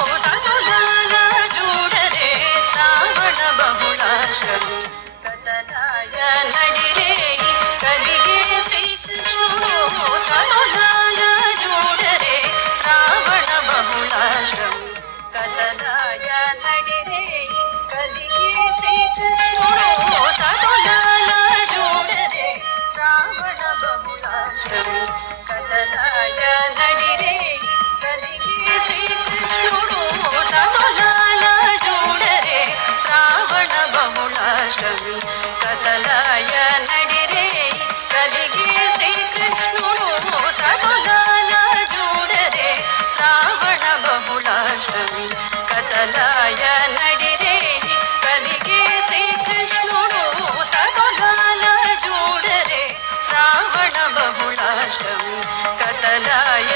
साधुलाल जूडरे Shravan बहुलाश्रमी कतलाय नडिरे कलिगे श्रीकृष्णुडु साधुलाल जूडरे Shravan बहुलाश्रमी कतलाय नडिरे कलिगे श्रीकृष्णुडु साधुलाल जूडरे Shravan बहुलाश्रमी कतलाय नडिरे कलिगे श्रीकृष्णुडु साधुलाल जूडरे Shravan बहुलाश्रमी कतलाय नडिरे कलिगे श्रीकृष्णुडु साधुलाल जूडरे Shravan बहुलाश्रमी कतलाय नडिरे कलिगे श्रीकृष्णुडु साधुलाल जूडरे Shravan बहुलाश्रमी कतलाय